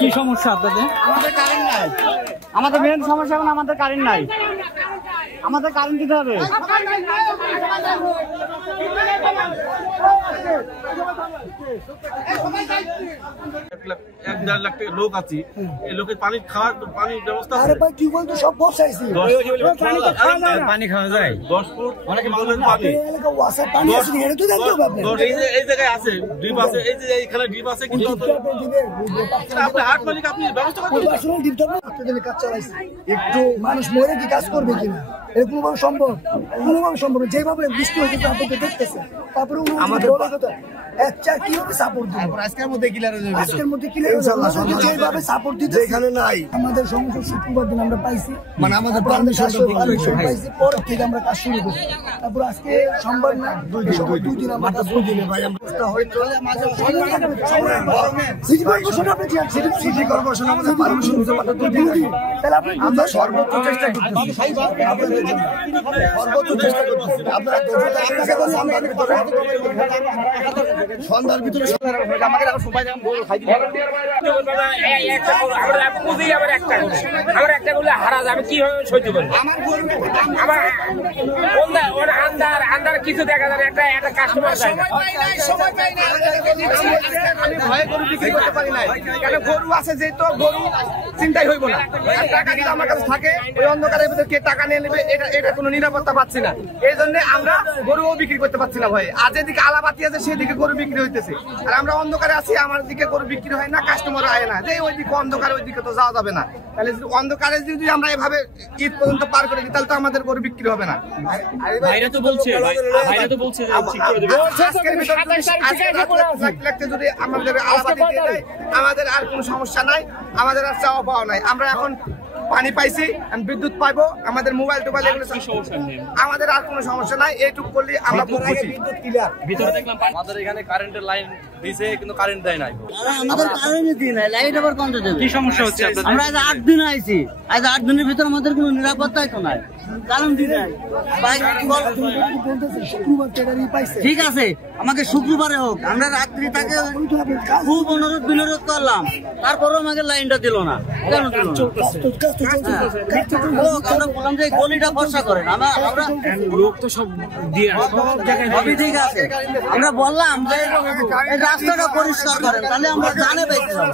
কি সমস্যা আপনাদের? আমাদের কারেন্ট নাই, আমাদের মেন সমস্যা এখন আমাদের কারেন্ট নাই, আমাদের কারেন্ট দিতে হবে। লোক আছে, এই লোকের পানি খাওয়ার পানির ব্যবস্থা সব বসাইছি, পানি খাওয়া যায় 10 ফুট অনেকে মানুষের পানি এই জায়গায় আছে, ডিপ আছে, এই যে এইখানে ডিপ আছে, কিন্তু আপনি হাট মালিক আপনি ব্যবস্থা করতে কাজ চালাইছি। একটু মানুষ মরে কি কাজ করবে কিনা এটা কোনোভাবে সম্ভব, কোনোভাবে সম্ভব যেভাবে বৃষ্টি হয়েছে আপনাকে দেখতেছে। তারপরে আমাদের কিভাবে সাপোর্ট দিব, আজকের মধ্যে ক্লিয়ার যেভাবে সাপোর্ট দিতে এখানে নাই। আমাদের সমস্যা শুক্রবার দিন আমরা পাইছি, মানে আমাদের পাইছি, পরের থেকে আমরা কাজ শুরু করছি। তারপর আজকে সোমবার না দুই দিন আমরা দুই দিনে ভাই আমরা হয়তো সিটি কর্পোরেশন আপনি সিটি কর্পোরেশন আমাদের পারমিশন দিতে পারতো দুই দিন, তাহলে আপনি আমরা সর্বোচ্চ চেষ্টা করতেছি, সর্বোচ্চ চেষ্টা করতেছি। আপনারা সন্ধ্যার ভিতরে আমাকে সবাই খাই দিবে আমার একটা বলে হারাজ আমি কিভাবে সহ্য করি। আমার আন্দার কিছু দেখা যায় একটা কাস্টমার আমি ভয়ে গরু বিক্রি করতে পারি না, কারণ গরু আছে যেহেতু গরু চিন্তাই হইব না। টাকা যদি আমার কাছে থাকে ওই অন্ধকারের ভিতরে কে টাকা নিয়ে নেবে এটা কোনো নিরাপত্তা পাচ্ছি না, এই জন্য আমরা গরুও বিক্রি করতে পারছি না ভয়ে। আর যেদিকে আলাবাতি আছে সেদিকে গরু বিক্রি হইতেছে, আর আমরা অন্ধকারে আছি, আমার দিকে গরু বিক্রি হয় না, কাস্টমার আয় না, যে ওইদিকে অন্ধকারে ওইদিকে তো যাওয়া যাবে না। তাহলে অন্ধকারে যদি আমরা এভাবে ঈদ পর্যন্ত পার করে দিই তাহলে তো আমাদের গরু বিক্রি হবে না। যদি আমাদের আর কোনো সমস্যা নাই, আমাদের আর চাওয়া পাওয়া নাই। আমরা এখন পানি পাইছি, বিদ্যুৎ পাইবো, আমাদের মোবাইল টোবাইল এগুলো আমাদের আর কোনো সমস্যা নাই। এইটুকু করলে আমরা খুব খুশি। আমাদের এখানে কারেন্টের লাইন দিয়েছে কিন্তু কারেন্ট দেয় নাই, আমাদের কারেন্ট দিই নাই, লাইট আবার কোন দেবে? কি সমস্যা হচ্ছে আপনাদের? আমরা আজ 8 দিন আইছি, আজ 8 দিনের ভিতর আমাদের কোনো নিরাপত্তাই তো নাই, কারণ দিই নাই। ঠিক আছে, আমাকে শুক্রবারে হোক, আমরা রাত্রি তাকে খুব অনুরোধ বিনোরোধ করলাম, তারপরেও আমাকে লাইনটা দিল না। কেন দিল না? আমরা বললাম যে গলিটা ফর্সা করেন, আমরা লোক তো সব দিয়ে সব জায়গায় সবই ঠিক আছে, আমরা বললাম যে রাস্তাটা পরিষ্কার করেন, তাহলে আমরা জানে পাইছিলাম।